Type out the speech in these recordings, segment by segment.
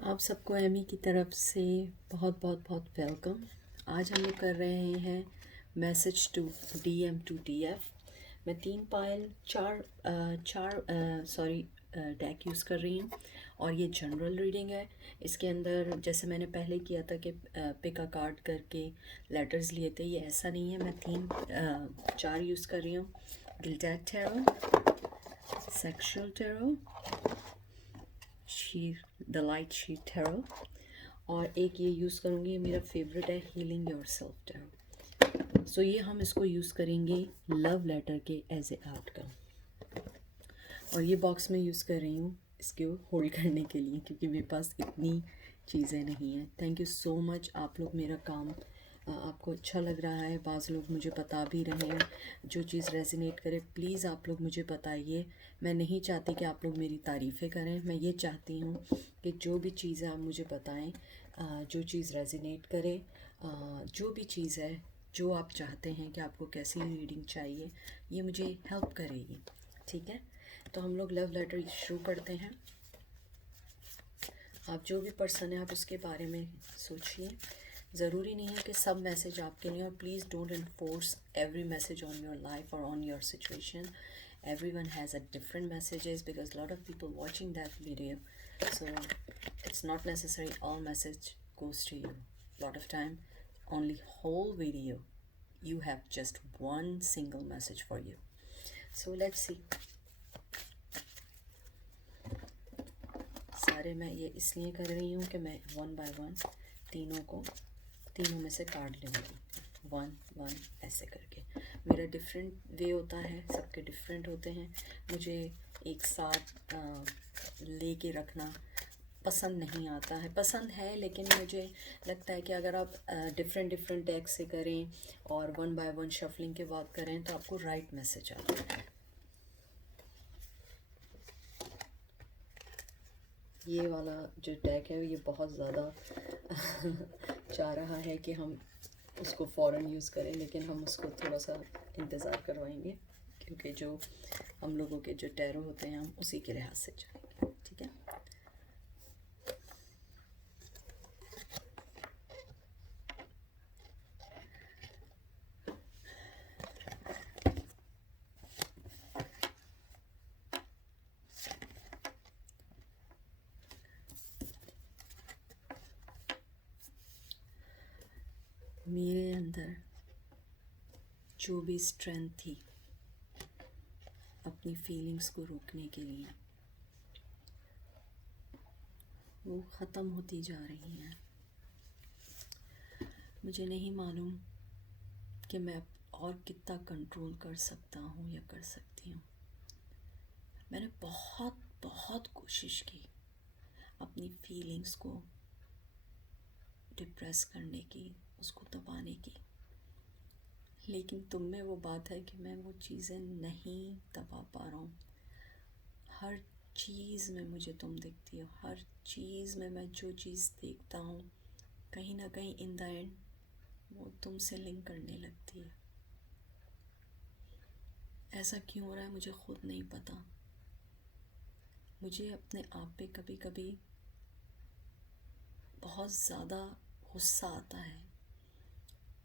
आप सबको एमी की तरफ से बहुत बहुत बहुत वेलकम। आज हम लोग कर रहे हैं message to DM to DF. मैं 3 पायल चार डेक यूज़ कर रही हूँ और ये जनरल रीडिंग है। इसके अंदर जैसे मैंने पहले किया था कि पिक अ कार्ड करके लेटर्स लिए थे, ये ऐसा नहीं है। मैं चार यूज़ कर रही हूँ। Gilded tarot, sexual tarot, the light sheet tarot और एक ये यूज़ करूँगी, मेरा फेवरेट है हीलिंग योरसेल्फ टैरो। सो ये हम इसको यूज़ करेंगे लव लेटर के एज ए आउटकम। और ये बॉक्स में यूज़ कर रही हूँ इसको होल्ड करने के लिए, क्योंकि मेरे पास इतनी चीज़ें नहीं हैं। Thank you so much. आप लोग मेरा काम आपको अच्छा लग रहा है। बाज़ लोग मुझे बता भी रहे हैं, जो चीज़ रेजिनेट करे प्लीज़ आप लोग मुझे बताइए। मैं नहीं चाहती कि आप लोग मेरी तारीफ़ें करें, मैं ये चाहती हूँ कि जो भी चीज़ है आप मुझे बताएं, जो चीज़ रेजिनेट करे, जो भी चीज़ है जो आप चाहते हैं कि आपको कैसी रीडिंग चाहिए, ये मुझे हेल्प करेगी। ठीक है, तो हम लोग लव लेटर शुरू करते हैं। आप जो भी पर्सन है आप उसके बारे में सोचिए। ज़रूरी नहीं है कि सब मैसेज आपके लिए, और please don't enforce every message on your life और on your situation. Everyone has a different messages because a lot of people watching that video, so it's not necessary all message goes to you. Lot of time only whole video you have just one single message for you. So let's see. सारे मैं ये इसलिए कर रही हूँ कि मैं 1 by 1 तीनों में से कार्ड लूँगी, 1 1 ऐसे करके। मेरा डिफरेंट वे होता है, सबके डिफरेंट होते हैं। मुझे एक साथ लेके रखना पसंद नहीं आता है, पसंद है लेकिन मुझे लगता है कि अगर आप डिफरेंट डेक से करें और 1 by 1 शफलिंग के बाद करें तो आपको राइट मैसेज आता है। ये वाला जो डेक है ये बहुत ज़्यादा चाह रहा है कि हम उसको फ़ौरन यूज़ करें, लेकिन हम उसको थोड़ा सा इंतज़ार करवाएंगे, क्योंकि जो हम लोगों के जो टैरो होते हैं हम उसी के लिहाज से चलेंगे। ठीक है, मेरे अंदर जो भी स्ट्रेंथ थी अपनी फीलिंग्स को रोकने के लिए, वो ख़त्म होती जा रही है। मुझे नहीं मालूम कि मैं और कितना कंट्रोल कर सकता हूँ या कर सकती हूँ। मैंने बहुत बहुत कोशिश की अपनी फीलिंग्स को डिप्रेस करने की, उसको दबाने की, लेकिन तुम में वो बात है कि मैं वो चीज़ें नहीं दबा पा रहा हूँ। हर चीज़ में मुझे तुम दिखती हो, हर चीज़ में मैं जो चीज़ देखता हूँ कहीं ना कहीं इन द एंड वो तुमसे लिंक करने लगती है। ऐसा क्यों हो रहा है मुझे खुद नहीं पता। मुझे अपने आप पे कभी कभी बहुत ज़्यादा गुस्सा आता है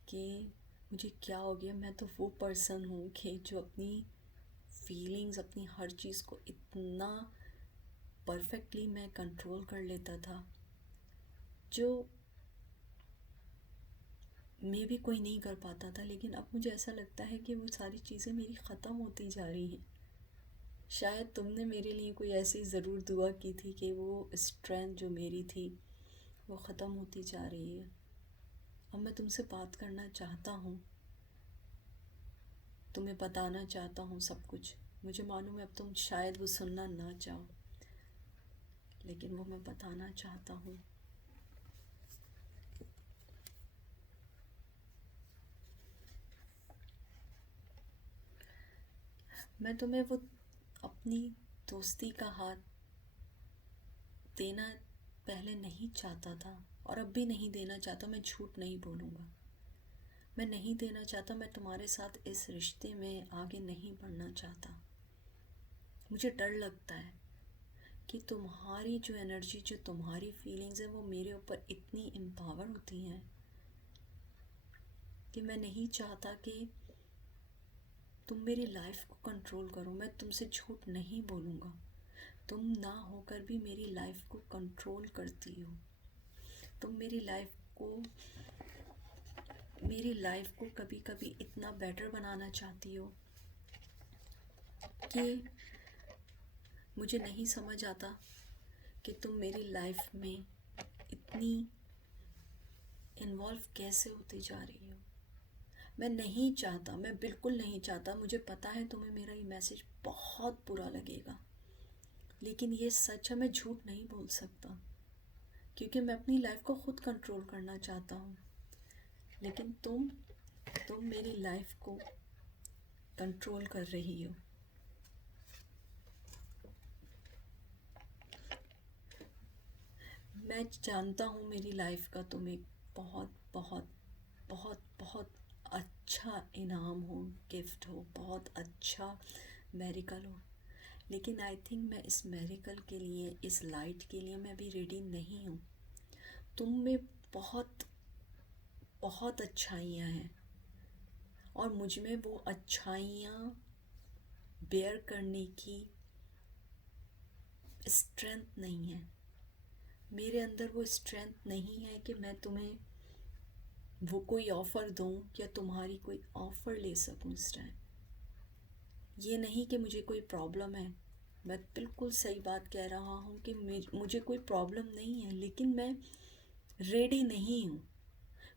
कि मुझे क्या हो गया। मैं तो वो पर्सन हूँ कि जो अपनी फीलिंग्स, अपनी हर चीज़ को इतना परफेक्टली मैं कंट्रोल कर लेता था, जो मे भी कोई नहीं कर पाता था। लेकिन अब मुझे ऐसा लगता है कि वो सारी चीज़ें मेरी ख़त्म होती जा रही हैं। शायद तुमने मेरे लिए कोई ऐसी ज़रूर दुआ की थी कि वो स्ट्रेंथ जो मेरी थी वो ख़त्म होती जा रही है। अब मैं तुमसे बात करना चाहता हूँ, तुम्हें बताना चाहता हूँ सब कुछ। मुझे मालूम है अब तुम शायद वो सुनना ना चाहो, लेकिन वो मैं बताना चाहता हूँ। मैं तुम्हें वो अपनी दोस्ती का हाथ देना पहले नहीं चाहता था और अब भी नहीं देना चाहता। मैं झूठ नहीं बोलूँगा, मैं नहीं देना चाहता। मैं तुम्हारे साथ इस रिश्ते में आगे नहीं बढ़ना चाहता। मुझे डर लगता है कि तुम्हारी जो एनर्जी, जो तुम्हारी फीलिंग्स हैं वो मेरे ऊपर इतनी एम्पावर होती हैं कि मैं नहीं चाहता कि तुम मेरी लाइफ को कंट्रोल करो। मैं तुमसे झूठ नहीं बोलूँगा, तुम ना होकर भी मेरी लाइफ को कंट्रोल करती हो। तुम मेरी लाइफ को कभी कभी इतना बेटर बनाना चाहती हो कि मुझे नहीं समझ आता कि तुम मेरी लाइफ में इतनी इन्वॉल्व कैसे होती जा रही हो। मैं नहीं चाहता, मैं बिल्कुल नहीं चाहता। मुझे पता है तुम्हें मेरा ये मैसेज बहुत बुरा लगेगा, लेकिन ये सच है, मैं झूठ नहीं बोल सकता, क्योंकि मैं अपनी लाइफ को खुद कंट्रोल करना चाहता हूँ। लेकिन तुम मेरी लाइफ को कंट्रोल कर रही हो। मैं जानता हूँ मेरी लाइफ का तुम एक बहुत बहुत बहुत बहुत अच्छा इनाम हो, गिफ्ट हो, बहुत अच्छा मेरिकल हो। लेकिन आई थिंक मैं इस मेरिकल के लिए, इस लाइट के लिए मैं अभी रेडी नहीं हूँ। तुम में बहुत बहुत अच्छाइयाँ हैं और मुझ में वो अच्छाइयाँ बेयर करने की स्ट्रेंथ नहीं है। मेरे अंदर वो स्ट्रेंथ नहीं है कि मैं तुम्हें वो कोई ऑफ़र दूँ या तुम्हारी कोई ऑफ़र ले सकूँ इस टाइम। ये नहीं कि मुझे कोई प्रॉब्लम है, मैं बिल्कुल सही बात कह रहा हूँ कि मुझे कोई प्रॉब्लम नहीं है, लेकिन मैं रेडी नहीं हूँ।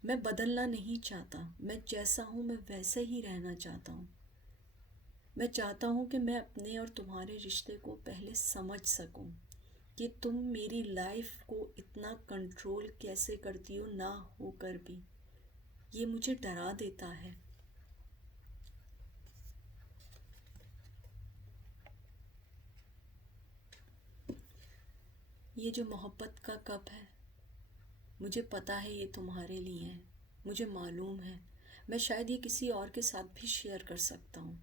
मैं बदलना नहीं चाहता, मैं जैसा हूँ मैं वैसे ही रहना चाहता हूँ। मैं चाहता हूँ कि मैं अपने और तुम्हारे रिश्ते को पहले समझ सकूँ कि तुम मेरी लाइफ को इतना कंट्रोल कैसे करती हो ना होकर भी। ये मुझे डरा देता है। ये जो मोहब्बत का कप है, मुझे पता है ये तुम्हारे लिए है, मुझे मालूम है। मैं शायद ये किसी और के साथ भी शेयर कर सकता हूँ,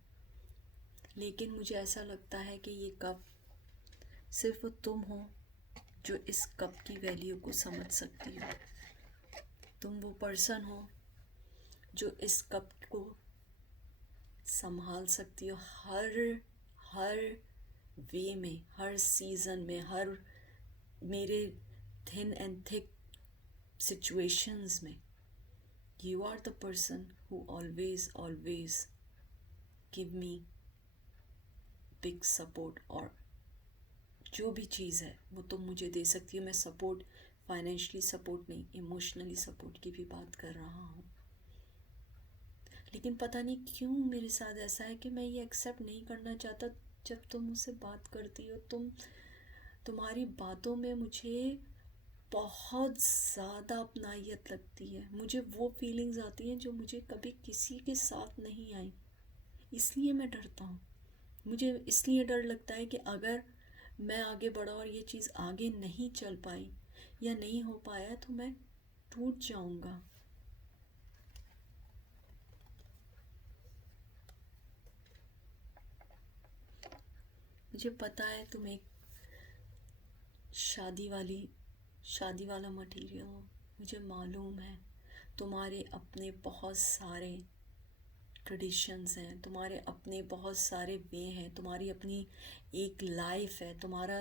लेकिन मुझे ऐसा लगता है कि ये कप सिर्फ तुम हो जो इस कप की वैल्यू को समझ सकती हो। तुम वो पर्सन हो जो इस कप को संभाल सकती हो हर वे में, हर सीज़न में, हर मेरे थिन एंड थिक सिचुएशंस में। You are the person who always give me big support. और जो भी चीज़ है वो तुम मुझे दे सकती हो। मैं सपोर्ट, फाइनेंशियली सपोर्ट नहीं, इमोशनली सपोर्ट की भी बात कर रहा हूँ। लेकिन पता नहीं क्यों मेरे साथ ऐसा है कि मैं ये एक्सेप्ट नहीं करना चाहता। जब तुम मुझसे बात करती हो, तुम्हारी बातों में मुझे बहुत ज़्यादा अपनाइत लगती है। मुझे वो फीलिंग्स आती हैं जो मुझे कभी किसी के साथ नहीं आई। इसलिए मैं डरता हूँ। मुझे इसलिए डर लगता है कि अगर मैं आगे बढ़ा और ये चीज़ आगे नहीं चल पाई या नहीं हो पाया तो मैं टूट जाऊँगा। मुझे पता है तुम एक शादी वाला मटेरियल हो। मुझे मालूम है तुम्हारे अपने बहुत सारे ट्रेडिशंस हैं, तुम्हारे अपने बहुत सारे वे हैं, तुम्हारी अपनी एक लाइफ है, तुम्हारा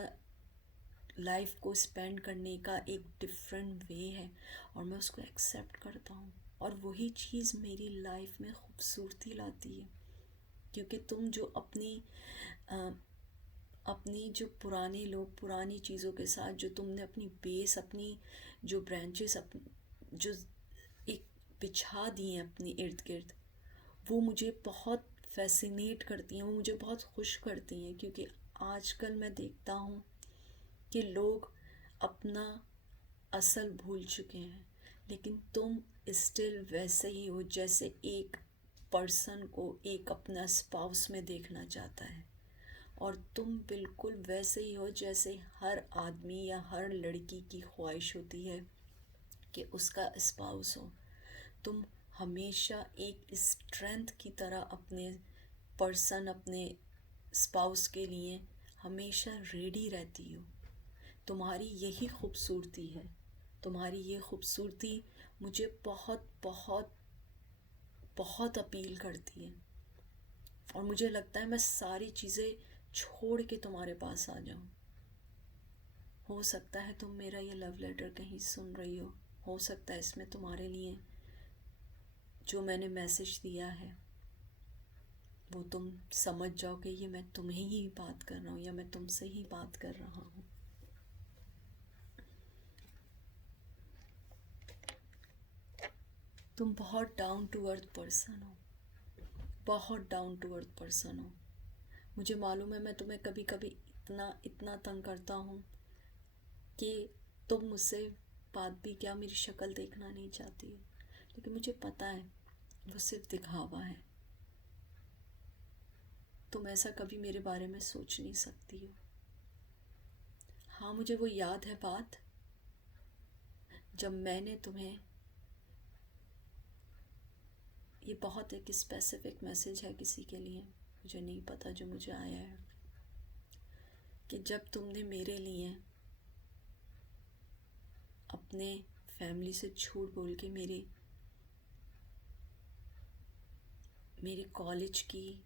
लाइफ को स्पेंड करने का एक डिफरेंट वे है, और मैं उसको एक्सेप्ट करता हूँ। और वही चीज़ मेरी लाइफ में खूबसूरती लाती है, क्योंकि तुम जो अपनी जो पुराने लोग पुरानी चीज़ों के साथ जो तुमने अपनी बेस, अपनी जो ब्रांचेस जो एक बिछा दी हैं अपने इर्द गिर्द, वो मुझे बहुत फैसिनेट करती हैं, वो मुझे बहुत खुश करती हैं। क्योंकि आजकल मैं देखता हूँ कि लोग अपना असल भूल चुके हैं, लेकिन तुम स्टिल वैसे ही हो जैसे एक पर्सन को एक अपना स्पाउस में देखना चाहता है। और तुम बिल्कुल वैसे ही हो जैसे हर आदमी या हर लड़की की ख्वाहिश होती है कि उसका स्पाउस हो। तुम हमेशा एक स्ट्रेंथ की तरह अपने स्पाउस के लिए हमेशा रेडी रहती हो। तुम्हारी यही खूबसूरती है, तुम्हारी ये खूबसूरती मुझे बहुत बहुत बहुत अपील करती है, और मुझे लगता है मैं सारी चीज़ें छोड़ के तुम्हारे पास आ जाऊं। हो सकता है तुम मेरा ये लव लेटर कहीं सुन रही हो सकता है इसमें तुम्हारे लिए जो मैंने मैसेज दिया है वो तुम समझ जाओ कि ये मैं तुम्हें ही बात कर रहा हूँ या मैं तुमसे ही बात कर रहा हूँ। तुम बहुत डाउन टू अर्थ पर्सन हो, बहुत डाउन टू अर्थ पर्सन हो। मुझे मालूम है मैं तुम्हें कभी कभी इतना इतना तंग करता हूँ कि तुम मुझसे बात भी क्या मेरी शक्ल देखना नहीं चाहती हो, लेकिन मुझे पता है वो सिर्फ दिखावा है। तुम ऐसा कभी मेरे बारे में सोच नहीं सकती हो। हाँ, मुझे वो याद है बात जब मैंने तुम्हें, ये बहुत एक स्पेसिफिक मैसेज है किसी के लिए, मुझे नहीं पता, जो मुझे आया है कि जब तुमने मेरे लिए अपने फैमिली से झूठ बोल के मेरे कॉलेज की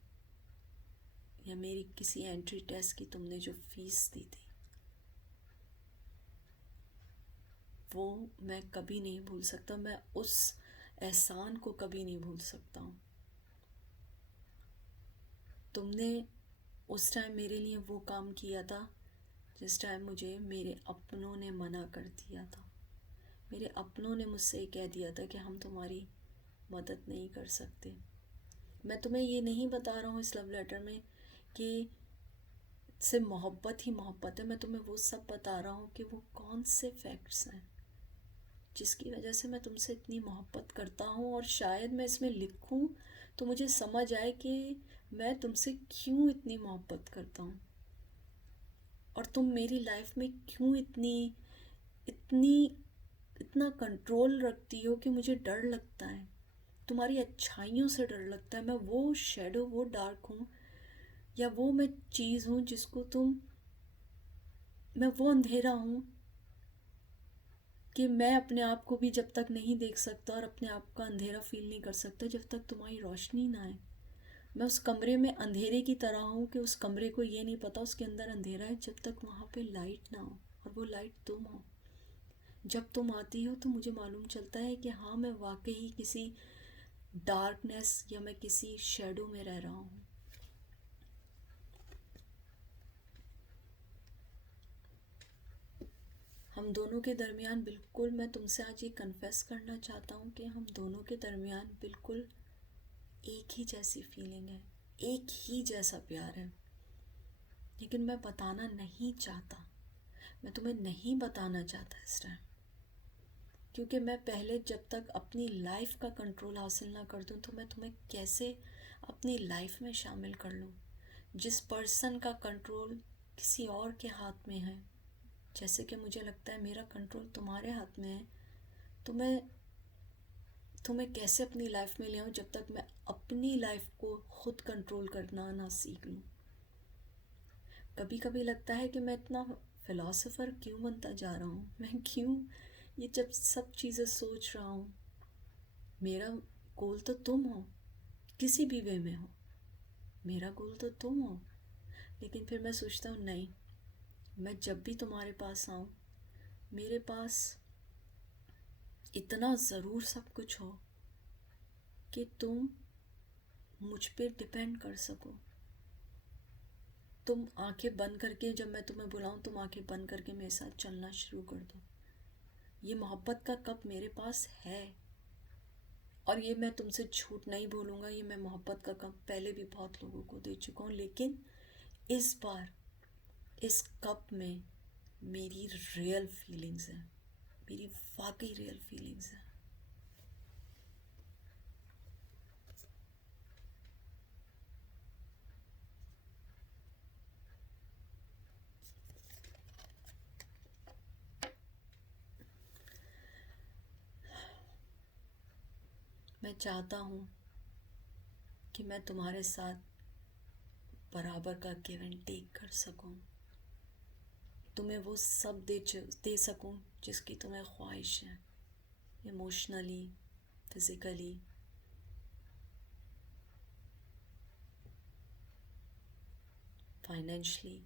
या मेरी किसी एंट्री टेस्ट की तुमने जो फीस दी थी वो मैं कभी नहीं भूल सकता। मैं उस एहसान को कभी नहीं भूल सकता हूँ। तुमने उस टाइम मेरे लिए वो काम किया था जिस टाइम मुझे मेरे अपनों ने मना कर दिया था। मेरे अपनों ने मुझसे कह दिया था कि हम तुम्हारी मदद नहीं कर सकते। मैं तुम्हें ये नहीं बता रहा हूँ इस लव लेटर में कि से मोहब्बत ही मोहब्बत है, मैं तुम्हें वो सब बता रहा हूँ कि वो कौन से फैक्ट्स हैं जिसकी वजह से मैं तुमसे इतनी मोहब्बत करता हूँ, और शायद मैं इसमें लिखूँ तो मुझे समझ आए कि मैं तुमसे क्यों इतनी मोहब्बत करता हूँ और तुम मेरी लाइफ में क्यों इतनी इतनी इतना कंट्रोल रखती हो कि मुझे डर लगता है, तुम्हारी अच्छाइयों से डर लगता है। मैं वो शेडो, वो डार्क हूँ, या वो मैं चीज़ हूँ जिसको मैं वो अंधेरा हूँ कि मैं अपने आप को भी जब तक नहीं देख सकता और अपने आप का अंधेरा फील नहीं कर सकता जब तक तुम्हारी रोशनी ना आए। मैं उस कमरे में अंधेरे की तरह हूँ कि उस कमरे को ये नहीं पता उसके अंदर अंधेरा है जब तक वहाँ पे लाइट ना हो, और वो लाइट तुम हो। जब तुम आती हो तो मुझे मालूम चलता है कि हाँ, मैं वाकई किसी डार्कनेस या मैं किसी शेडो में रह रहा हूँ। हम दोनों के दरमियान बिल्कुल, मैं तुमसे आज ये कन्फेस करना चाहता हूँ कि हम दोनों के दरमियान बिल्कुल एक ही जैसी फीलिंग है, एक ही जैसा प्यार है, लेकिन मैं बताना नहीं चाहता। मैं तुम्हें नहीं बताना चाहता इस टाइम, क्योंकि मैं पहले जब तक अपनी लाइफ का कंट्रोल हासिल ना कर दूं तो मैं तुम्हें कैसे अपनी लाइफ में शामिल कर लूं। जिस पर्सन का कंट्रोल किसी और के हाथ में है, जैसे कि मुझे लगता है मेरा कंट्रोल तुम्हारे हाथ में है, तो मैं तुम्हें कैसे अपनी लाइफ में ले आऊँ जब तक मैं अपनी लाइफ को खुद कंट्रोल करना ना सीख लूँ। कभी कभी लगता है कि मैं इतना फिलोसोफर क्यों बनता जा रहा हूँ, मैं क्यों ये जब सब चीज़ें सोच रहा हूँ। मेरा गोल तो तुम हो, किसी भी वे में हो, मेरा गोल तो तुम हो। लेकिन फिर मैं सोचता हूँ नहीं, मैं जब भी तुम्हारे पास आऊँ मेरे पास इतना ज़रूर सब कुछ हो कि तुम मुझ पे डिपेंड कर सको। तुम आंखें बंद करके, जब मैं तुम्हें बुलाऊं तुम आंखें बंद करके मेरे साथ चलना शुरू कर दो। ये मोहब्बत का कप मेरे पास है, और ये मैं तुमसे झूठ नहीं बोलूँगा, ये मैं मोहब्बत का कप पहले भी बहुत लोगों को दे चुका हूँ, लेकिन इस बार इस कप में मेरी रियल फीलिंग्स हैं, मेरी वाकई रियल फीलिंग्स हैं। मैं चाहता हूँ कि मैं तुम्हारे साथ बराबर का गिव एंड टेक कर सकूँ। तुम्हें वो सब दे सकूं जिसकी तुम्हें ख्वाहिश है, इमोशनली, फिज़िकली। फाइनेंशली।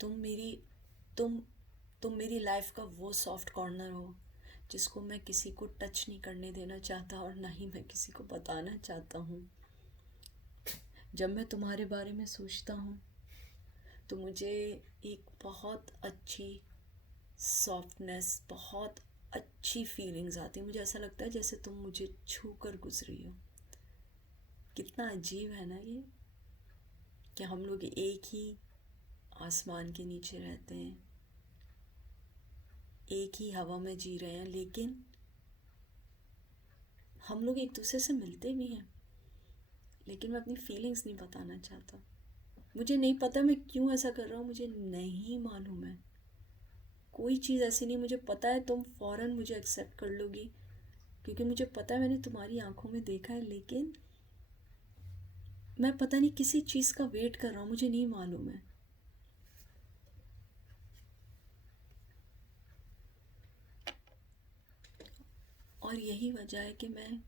तुम मेरी तुम तुम मेरी लाइफ का वो सॉफ्ट कॉर्नर हो जिसको मैं किसी को टच नहीं करने देना चाहता और ना ही मैं किसी को बताना चाहता हूँ। जब मैं तुम्हारे बारे में सोचता हूँ तो मुझे एक बहुत अच्छी सॉफ्टनेस, बहुत अच्छी फीलिंग्स आती है। मुझे ऐसा लगता है जैसे तुम मुझे छू कर गुजरी हो। कितना अजीब है ना ये, कि हम लोग एक ही आसमान के नीचे रहते हैं, एक ही हवा में जी रहे हैं, लेकिन हम लोग एक दूसरे से मिलते भी हैं, लेकिन मैं अपनी फीलिंग्स नहीं बताना चाहता। मुझे नहीं पता मैं क्यों ऐसा कर रहा हूँ, मुझे नहीं मालूम है। कोई चीज़ ऐसी नहीं, मुझे पता है तुम फ़ौरन मुझे एक्सेप्ट कर लोगी, क्योंकि मुझे पता है, मैंने तुम्हारी आंखों में देखा है। लेकिन मैं पता नहीं किसी चीज़ का वेट कर रहा हूँ, मुझे नहीं मालूम है। और यही वजह है कि मैं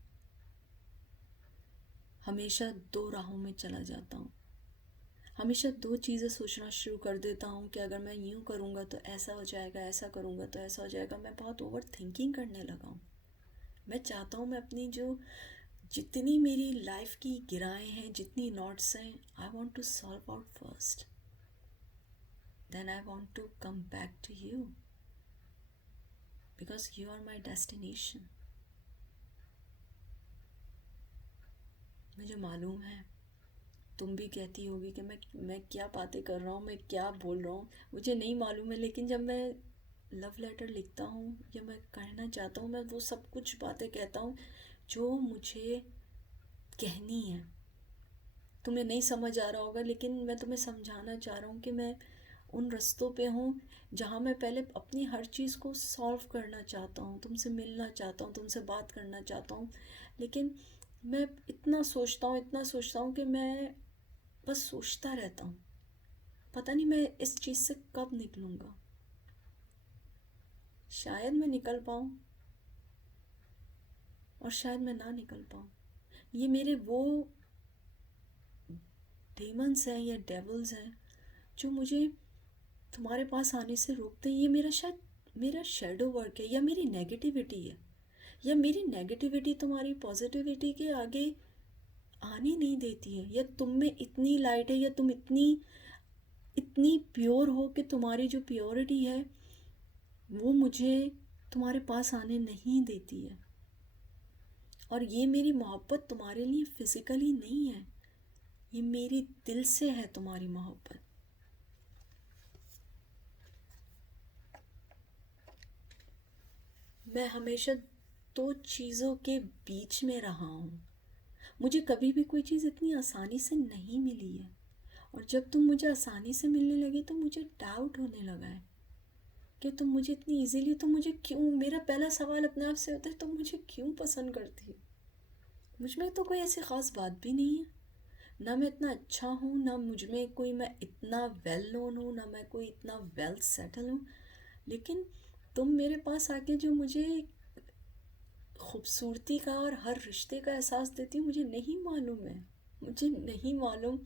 हमेशा दो राहों में चला जाता हूँ। हमेशा दो चीज़ें सोचना शुरू कर देता हूँ कि अगर मैं यूँ करूँगा तो ऐसा हो जाएगा, ऐसा करूँगा तो ऐसा हो जाएगा। मैं बहुत ओवर थिंकिंग करने लगा हूँ। मैं चाहता हूँ मैं अपनी जो जितनी मेरी लाइफ की गिराएं हैं, जितनी नॉट्स हैं, I want to solve out first, then I want to come back to you, because you are my destination. मुझे मालूम है तुम भी कहती होगी कि मैं क्या बातें कर रहा हूँ, मैं क्या बोल रहा हूँ, मुझे नहीं मालूम है। लेकिन जब मैं लव लेटर लिखता हूँ या मैं कहना चाहता हूँ, मैं वो सब कुछ बातें कहता हूँ जो मुझे कहनी है। तुम्हें नहीं समझ आ रहा होगा, लेकिन मैं तुम्हें समझाना चाह रहा हूँ कि मैं उन रास्तों पे हूँ जहाँ मैं पहले अपनी हर चीज़ को सॉल्व करना चाहता हूँ, तुमसे मिलना चाहता हूँ, तुमसे बात करना चाहता हूँ। लेकिन मैं इतना सोचता हूँ कि मैं बस सोचता रहता हूँ। पता नहीं मैं इस चीज़ से कब निकलूँगा। शायद मैं निकल पाऊँ और शायद मैं ना निकल पाऊँ। ये मेरे वो डेमन्स हैं या डेवल्स हैं जो मुझे तुम्हारे पास आने से रोकते हैं। ये मेरा शेडो वर्क है, या मेरी नेगेटिविटी है, या मेरी नेगेटिविटी तुम्हारी पॉजिटिविटी के आगे आने नहीं देती है, या तुम में इतनी लाइट है, या तुम इतनी इतनी प्योर हो कि तुम्हारी जो प्योरिटी है वो मुझे तुम्हारे पास आने नहीं देती है। और ये मेरी मोहब्बत तुम्हारे लिए फिज़िकली नहीं है, ये मेरी दिल से है तुम्हारी मोहब्बत। मैं हमेशा दो चीज़ों के बीच में रहा हूँ। मुझे कभी भी कोई चीज़ इतनी आसानी से नहीं मिली है, और जब तुम मुझे आसानी से मिलने लगे तो मुझे डाउट होने लगा है कि तुम मुझे इतनी इजीली, तुम मुझे क्यों, मेरा पहला सवाल अपने आप से होता है, तुम मुझे क्यों पसंद करती हो। मुझ में तो कोई ऐसी ख़ास बात भी नहीं है, ना मैं इतना अच्छा हूँ, ना मुझ में कोई मैं इतना वेल नोन हूँ, ना मैं कोई इतना वेल सेटल हूँ। लेकिन तुम मेरे पास आके जो मुझे खूबसूरती का और हर रिश्ते का एहसास देती हो, मुझे नहीं मालूम है। मुझे नहीं मालूम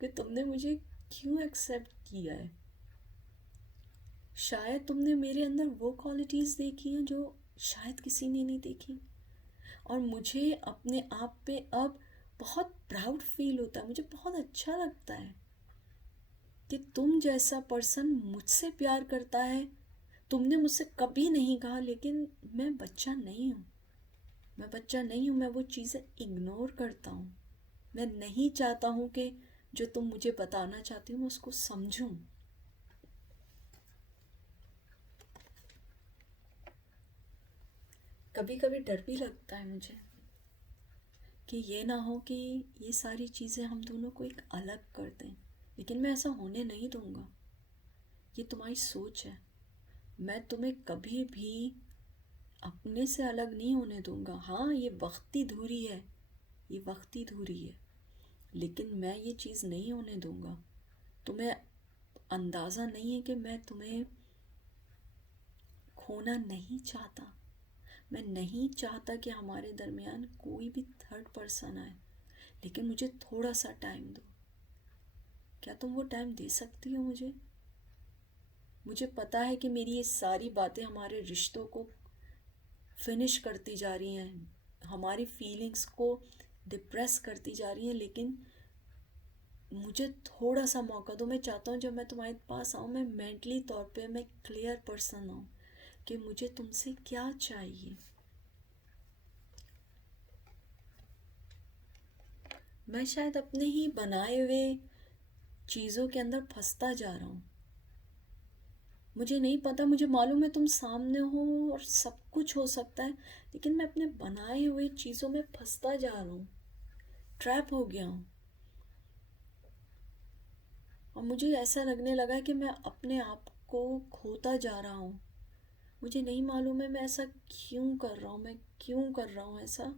कि तुमने मुझे क्यों एक्सेप्ट किया है। शायद तुमने मेरे अंदर वो क्वालिटीज़ देखी हैं जो शायद किसी ने नहीं देखी। और मुझे अपने आप पे अब बहुत प्राउड फील होता है, मुझे बहुत अच्छा लगता है कि तुम जैसा पर्सन मुझसे प्यार करता है। तुमने मुझसे कभी नहीं कहा, लेकिन मैं बच्चा नहीं हूँ, मैं बच्चा नहीं हूँ, मैं वो चीज़ें इग्नोर करता हूँ। मैं नहीं चाहता हूँ कि जो तुम मुझे बताना चाहती हो मैं उसको समझूं। कभी कभी डर भी लगता है मुझे कि ये ना हो कि ये सारी चीज़ें हम दोनों को एक अलग कर दें, लेकिन मैं ऐसा होने नहीं दूंगा। ये तुम्हारी सोच है, मैं तुम्हें कभी भी अपने से अलग नहीं होने दूंगा। हाँ, ये वक्ती दूरी है, ये वक्ती दूरी है, लेकिन मैं ये चीज़ नहीं होने दूंगा। तुम्हें अंदाज़ा नहीं है कि मैं तुम्हें खोना नहीं चाहता। मैं नहीं चाहता कि हमारे दरमियान कोई भी थर्ड पर्सन आए, लेकिन मुझे थोड़ा सा टाइम दो। क्या तुम वो टाइम दे सकती हो मुझे? मुझे पता है कि मेरी ये सारी बातें हमारे रिश्तों को फिनिश करती जा रही हैं, हमारी फीलिंग्स को डिप्रेस करती जा रही हैं, लेकिन मुझे थोड़ा सा मौका दो। मैं चाहता हूँ जब मैं तुम्हारे पास आऊँ, मैं मेंटली तौर पे मैं क्लियर पर्सन हूँ कि मुझे तुमसे क्या चाहिए। मैं शायद अपने ही बनाए हुए चीज़ों के अंदर फंसता जा रहा हूँ। मुझे नहीं पता, मुझे मालूम है तुम सामने हो और सब कुछ हो सकता है, लेकिन मैं अपने बनाए हुए चीज़ों में फंसता जा रहा हूँ, ट्रैप हो गया हूँ। और मुझे ऐसा लगने लगा है कि मैं अपने आप को खोता जा रहा हूँ। मुझे नहीं मालूम है मैं ऐसा क्यों कर रहा हूँ, मैं क्यों कर रहा हूँ ऐसा,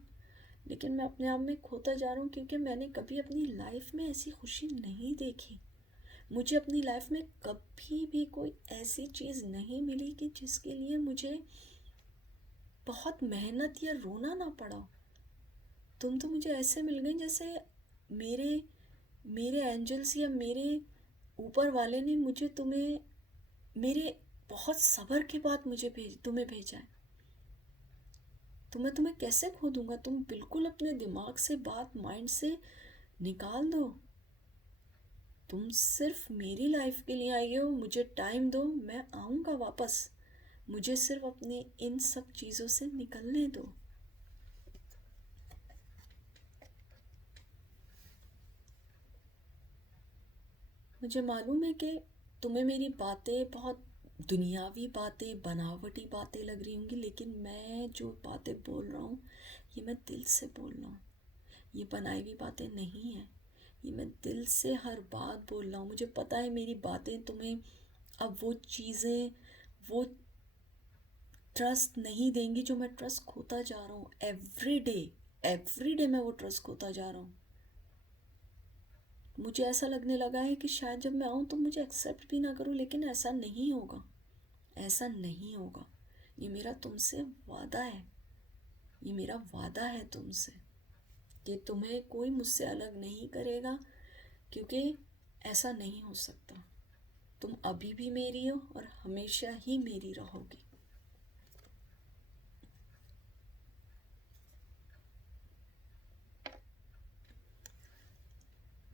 लेकिन मैं अपने आप में खोता जा रहा हूँ, क्योंकि मैंने कभी अपनी लाइफ में ऐसी खुशी नहीं देखी। मुझे अपनी लाइफ में कभी भी कोई ऐसी चीज़ नहीं मिली कि जिसके लिए मुझे बहुत मेहनत या रोना ना पड़ा। तुम तो मुझे ऐसे मिल गई जैसे मेरे मेरे एंजल्स या मेरे ऊपर वाले ने मुझे तुम्हें मेरे बहुत सब्र के बाद मुझे तुम्हें भेजा है। तुम्हें कैसे खो दूंगा? तुम बिल्कुल अपने दिमाग से बात, माइंड से निकाल दो। तुम सिर्फ मेरी लाइफ के लिए आई हो, मुझे टाइम दो, मैं आऊँगा वापस। मुझे सिर्फ अपने इन सब चीज़ों से निकलने दो। मुझे मालूम है कि तुम्हें मेरी बातें बहुत दुनियावी बातें, बनावटी बातें लग रही होंगी, लेकिन मैं जो बातें बोल रहा हूँ ये मैं दिल से बोल रहा हूँ। ये बनाई हुई बातें नहीं हैं, ये मैं दिल से हर बात बोल रहा हूँ। मुझे पता है मेरी बातें तुम्हें अब वो चीज़ें, वो ट्रस्ट नहीं देंगी जो मैं ट्रस्ट खोता जा रहा हूँ। एवरी डे मैं वो ट्रस्ट खोता जा रहा हूँ। मुझे ऐसा लगने लगा है कि शायद जब मैं आऊँ तो मुझे एक्सेप्ट भी ना करूँ, लेकिन ऐसा नहीं होगा, ऐसा नहीं होगा। ये मेरा तुमसे वादा है, ये मेरा वादा है तुमसे कि तुम्हें कोई मुझसे अलग नहीं करेगा, क्योंकि ऐसा नहीं हो सकता। तुम अभी भी मेरी हो और हमेशा ही मेरी रहोगी।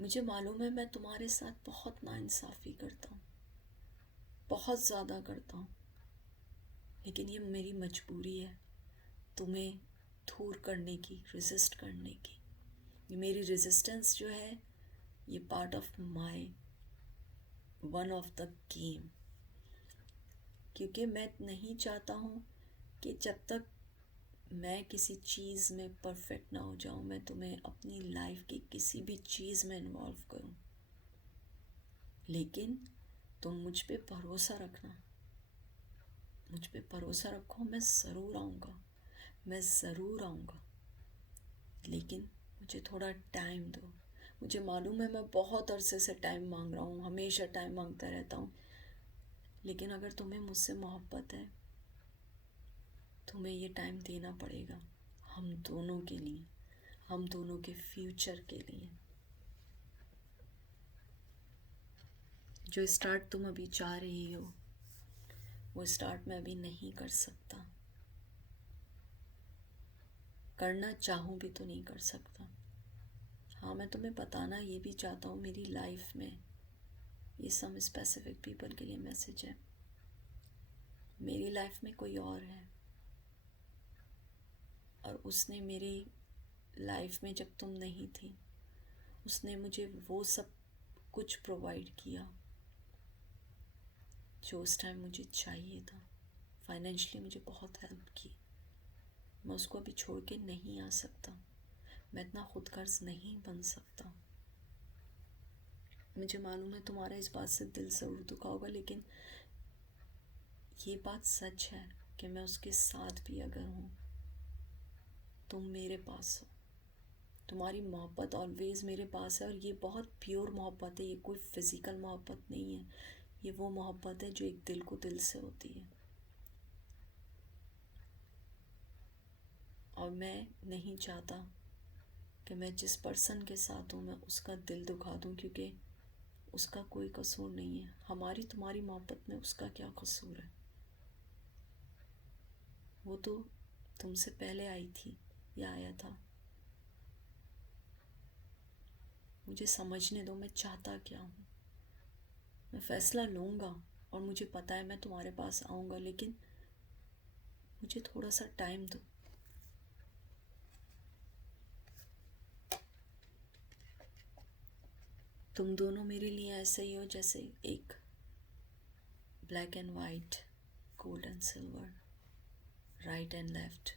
मुझे मालूम है मैं तुम्हारे साथ बहुत नाइंसाफ़ी करता हूँ, बहुत ज़्यादा करता हूँ, लेकिन ये मेरी मजबूरी है तुम्हें दूर करने की, रेजिस्ट करने की। ये मेरी रेजिस्टेंस जो है ये part of my one of the game, क्योंकि मैं नहीं चाहता हूँ कि जब तक मैं किसी चीज़ में परफेक्ट ना हो जाऊँ, मैं तुम्हें अपनी लाइफ की किसी भी चीज़ में इन्वॉल्व करूँ। लेकिन तुम मुझ पे भरोसा रखना, मुझ पे भरोसा रखो, मैं ज़रूर आऊँगा, मैं ज़रूर आऊँगा, लेकिन मुझे थोड़ा टाइम दो। मुझे मालूम है मैं बहुत अरसे से टाइम मांग रहा हूँ, हमेशा टाइम मांगता रहता हूँ, लेकिन अगर तुम्हें मुझसे मोहब्बत है तुम्हें ये टाइम देना पड़ेगा, हम दोनों के लिए, हम दोनों के फ्यूचर के लिए। जो स्टार्ट तुम अभी चाह रही हो वो स्टार्ट मैं अभी नहीं कर सकता, करना चाहूँ भी तो नहीं कर सकता। हाँ, मैं तुम्हें बताना ये भी चाहता हूँ, मेरी लाइफ में ये सम स्पेसिफिक पीपल के लिए मैसेज है। मेरी लाइफ में कोई और है, और उसने मेरी लाइफ में जब तुम नहीं थी उसने मुझे वो सब कुछ प्रोवाइड किया जो उस टाइम मुझे चाहिए था। फाइनेंशियली मुझे बहुत हेल्प की। मैं उसको अभी छोड़ के नहीं आ सकता, मैं इतना खुद गर्ज नहीं बन सकता। मुझे मालूम है तुम्हारा इस बात से दिल ज़रूर दुखा होगा, लेकिन ये बात सच है कि मैं उसके साथ भी अगर हूँ, तुम मेरे पास हो, तुम्हारी मोहब्बत ऑलवेज़ मेरे पास है, और ये बहुत प्योर मोहब्बत है, ये कोई फ़िज़िकल मोहब्बत नहीं है, ये वो मोहब्बत है जो एक दिल को दिल से होती है, और मैं नहीं चाहता कि मैं जिस पर्सन के साथ हूँ मैं उसका दिल दुखा दूँ, क्योंकि उसका कोई कसूर नहीं है। हमारी तुम्हारी मोहब्बत में उसका क्या कसूर है? वो तो तुमसे पहले आई थी या आया था। मुझे समझने दो मैं चाहता क्या हूँ। मैं फ़ैसला लूँगा और मुझे पता है मैं तुम्हारे पास आऊँगा, लेकिन मुझे थोड़ा सा टाइम दो। तुम दोनों मेरे लिए ऐसे ही हो जैसे एक black and white, gold and silver, right and left.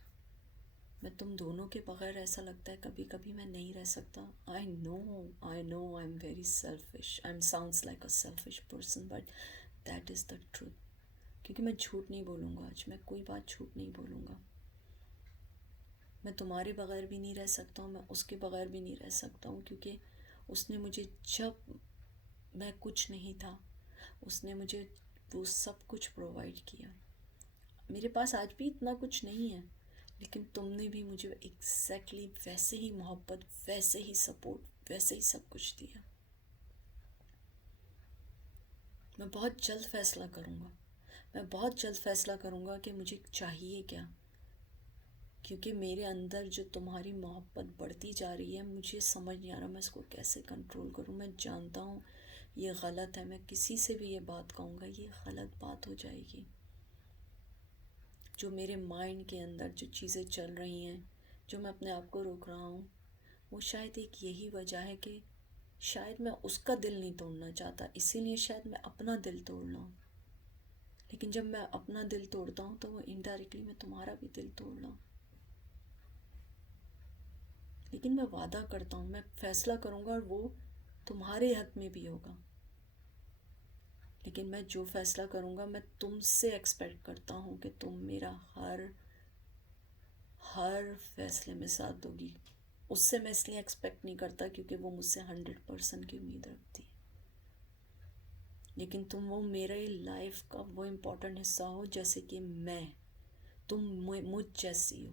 मैं तुम दोनों के बगैर ऐसा लगता है कभी कभी मैं नहीं रह सकता। I know I am very selfish, I am sounds like a selfish person, but that is the truth. क्योंकि मैं झूठ नहीं बोलूँगा आज, मैं कोई बात झूठ नहीं बोलूँगा। मैं तुम्हारे बगैर भी नहीं रह सकता हूँ, मैं उसके बगैर भी नहीं रह सकता हूँ, क्योंकि उसने मुझे, जब मैं कुछ नहीं था, उसने मुझे वो सब कुछ प्रोवाइड किया। मेरे पास आज भी इतना कुछ नहीं है, लेकिन तुमने भी मुझे एग्जैक्टली वैसे ही मोहब्बत, वैसे ही सपोर्ट, वैसे ही सब कुछ दिया। मैं बहुत जल्द फैसला करूँगा, मैं बहुत जल्द फैसला करूँगा कि मुझे चाहिए क्या, क्योंकि मेरे अंदर जो तुम्हारी मोहब्बत बढ़ती जा रही है, मुझे समझ नहीं आ रहा मैं इसको कैसे कंट्रोल करूँ। मैं जानता हूँ ये गलत है, मैं किसी से भी ये बात कहूँगा ये गलत बात हो जाएगी। जो मेरे माइंड के अंदर जो चीज़ें चल रही हैं, जो मैं अपने आप को रोक रहा हूँ, वो शायद एक यही वजह है कि शायद मैं उसका दिल नहीं तोड़ना चाहता, इसीलिए शायद मैं अपना दिल तोड़ रहा हूँ। लेकिन जब मैं अपना दिल तोड़ता हूँ तो वो इनडायरेक्टली मैं तुम्हारा भी दिल तोड़ रहा हूँ। लेकिन मैं वादा करता हूँ मैं फैसला करूँगा और वो तुम्हारे हक में भी होगा। लेकिन मैं जो फैसला करूँगा मैं तुमसे एक्सपेक्ट करता हूँ कि तुम मेरा हर फैसले में साथ दोगी। उससे मैं इसलिए एक्सपेक्ट नहीं करता क्योंकि वो मुझसे 100% की उम्मीद रखती है, लेकिन तुम वो मेरे लाइफ का वो इम्पोर्टेंट हिस्सा हो, जैसे कि तुम मुझ जैसी हो,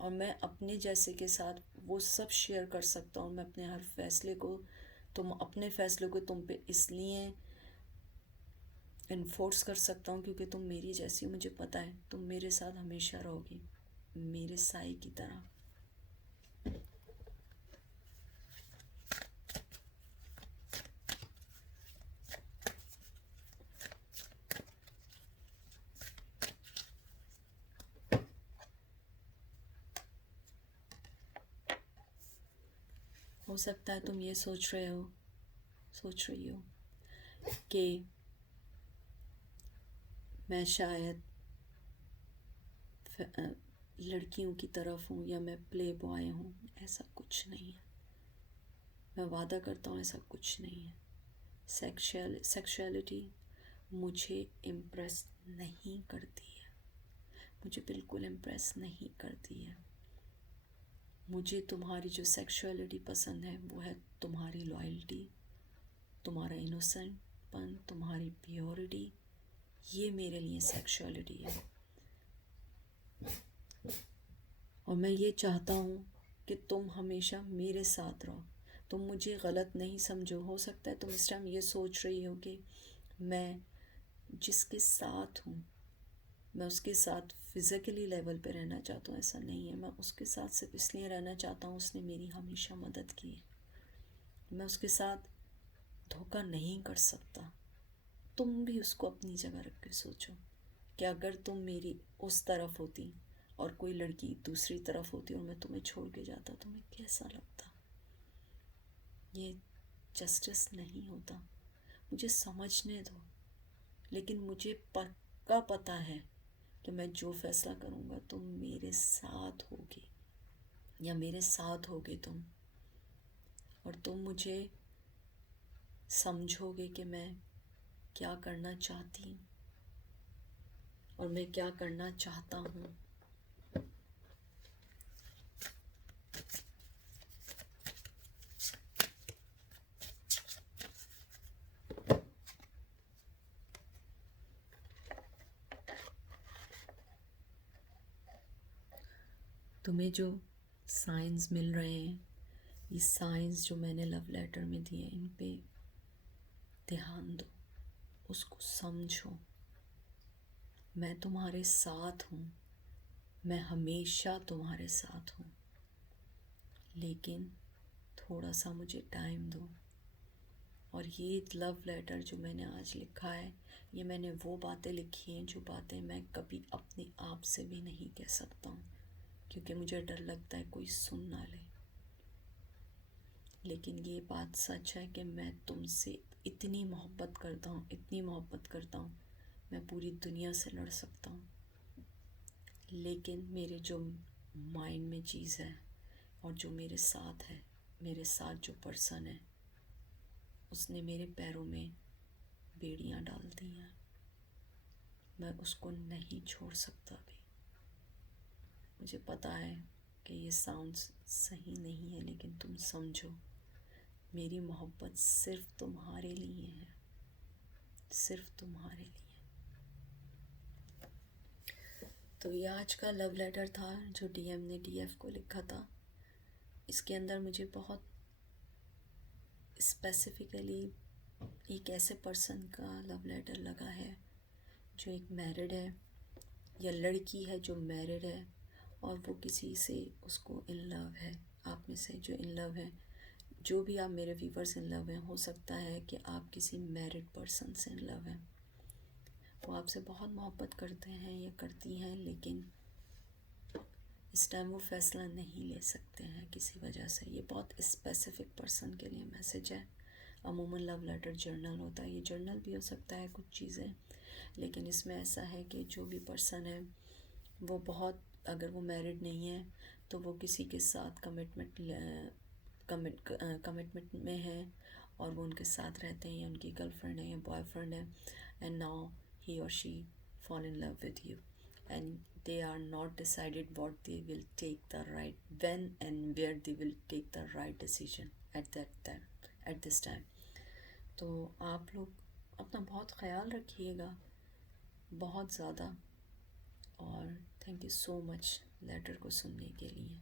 और मैं अपने जैसे के साथ वो सब शेयर कर सकता हूँ। मैं अपने हर फैसले को, तुम अपने फैसलों को तुम पे इसलिए इन्फोर्स कर सकता हूँ क्योंकि तुम मेरी जैसी, मुझे पता है तुम मेरे साथ हमेशा रहोगी, मेरे साई की तरह। हो सकता है तुम ये सोच रही हो कि मैं शायद लड़कियों की तरफ हूँ या मैं प्ले बॉय हूँ। ऐसा कुछ नहीं है, मैं वादा करता हूँ ऐसा कुछ नहीं है। सेक्सुअलिटी मुझे इम्प्रेस नहीं करती है, मुझे बिल्कुल इम्प्रेस नहीं करती है। मुझे तुम्हारी जो सेक्सुअलिटी पसंद है वो है तुम्हारी लॉयल्टी, तुम्हारा इनोसेंटपन, तुम्हारी प्योरिटी। ये मेरे लिए सेक्सुअलिटी है, और मैं ये चाहता हूँ कि तुम हमेशा मेरे साथ रहो। तुम मुझे गलत नहीं समझो। हो सकता है तुम इस टाइम ये सोच रही हो कि मैं जिसके साथ हूँ मैं उसके साथ फिज़िकली लेवल पे रहना चाहता हूँ। ऐसा नहीं है, मैं उसके साथ सिर्फ इसलिए रहना चाहता हूँ उसने मेरी हमेशा मदद की है। मैं उसके साथ धोखा नहीं कर सकता। तुम भी उसको अपनी जगह रख के सोचो कि अगर तुम मेरी उस तरफ होती और कोई लड़की दूसरी तरफ होती और मैं तुम्हें छोड़ के जाता, तुम्हें कैसा लगता? ये जस्टिस नहीं होता। मुझे समझने दो, लेकिन मुझे पक्का पता है कि मैं जो फैसला करूँगा तुम मेरे साथ होगी या मेरे साथ होगे तुम, और तुम मुझे समझोगे कि मैं क्या करना चाहती हूँ और मैं क्या करना चाहता हूँ। तुम्हें जो साइंस मिल रहे हैं, ये साइंस जो मैंने लव लेटर में दिए, इन पे ध्यान दो, उसको समझो। मैं तुम्हारे साथ हूँ, मैं हमेशा तुम्हारे साथ हूँ, लेकिन थोड़ा सा मुझे टाइम दो। और ये लव लेटर जो मैंने आज लिखा है, ये मैंने वो बातें लिखी हैं जो बातें मैं कभी अपने आप से भी नहीं कह सकता हूँ, क्योंकि मुझे डर लगता है कोई सुन ना ले। लेकिन ये बात सच है कि मैं तुमसे इतनी मोहब्बत करता हूँ, इतनी मोहब्बत करता हूँ, मैं पूरी दुनिया से लड़ सकता हूँ, लेकिन मेरे जो माइंड में चीज़ है और जो मेरे साथ है, मेरे साथ जो पर्सन है, उसने मेरे पैरों में बेड़ियाँ डाल दी हैं। मैं उसको नहीं छोड़ सकता भी। मुझे पता है कि ये साउंड्स सही नहीं है, लेकिन तुम समझो, मेरी मोहब्बत सिर्फ तुम्हारे लिए है, सिर्फ तुम्हारे लिए। तो ये आज का लव लेटर था जो डीएम ने डीएफ को लिखा था। इसके अंदर मुझे बहुत स्पेसिफिकली एक ऐसे पर्सन का लव लेटर लगा है जो एक मैरिड है, या लड़की है जो मैरिड है और वो किसी से उसको इन लव है। आप में से जो इन लव है, जो भी आप मेरे व्यूवर्स इन लव हैं, हो सकता है कि आप किसी मैरिड पर्सन से इन लव हैं। वो आपसे बहुत मोहब्बत करते हैं या करती हैं, लेकिन इस टाइम वो फैसला नहीं ले सकते हैं किसी वजह से। ये बहुत स्पेसिफिक पर्सन के लिए मैसेज है। अमूमन लव लेटर जर्नल होता है, ये जर्नल भी हो सकता है कुछ चीज़ें, लेकिन इसमें ऐसा है कि जो भी पर्सन है वो बहुत, अगर वो मैरिड नहीं है तो वो किसी के साथ कमिटमेंट में है और वो उनके साथ रहते हैं, या उनकी गर्लफ्रेंड है या बॉयफ्रेंड है, एंड नाउ ही और she fall in love with you, and they are not decided what they will take the right, when and where they will take the right decision at that time, at this time. तो आप लोग अपना बहुत ख्याल रखिएगा, बहुत ज़्यादा। और thank you so much later को सुनने के लिए।